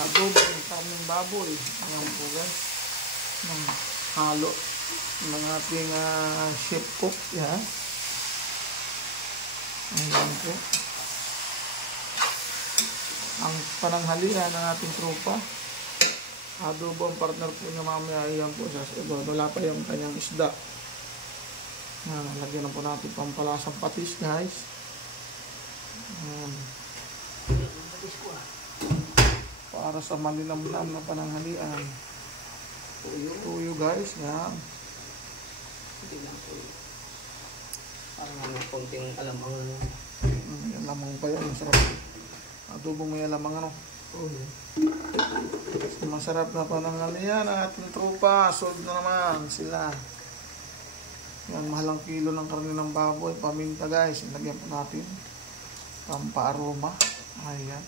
adobo ng karneng baboy. Ayan po guys. Ng halo ng ating chef cook. Yan. Ayan po. Ang pananghalian ng ating tropa. Adobo ang partner po niya mamaya. Ayan po siya. Wala pa yung kanyang isda. Yan. Lagyan na po natin pampalasang patis guys. Ayan. Para sa malinamnam na pananghalian. Tuyo guys. Yan. Hindi lang tuyo. Parang may konting alamang. Alamang pa yan. Masarap. Adobo may alamang ano. Masarap na pananghalian ang ating tropa. Sold na naman sila. Yan, mahalang kilo ng karne ng baboy. Paminta guys. Ilagyan po natin. Pampa-aroma. Ayan.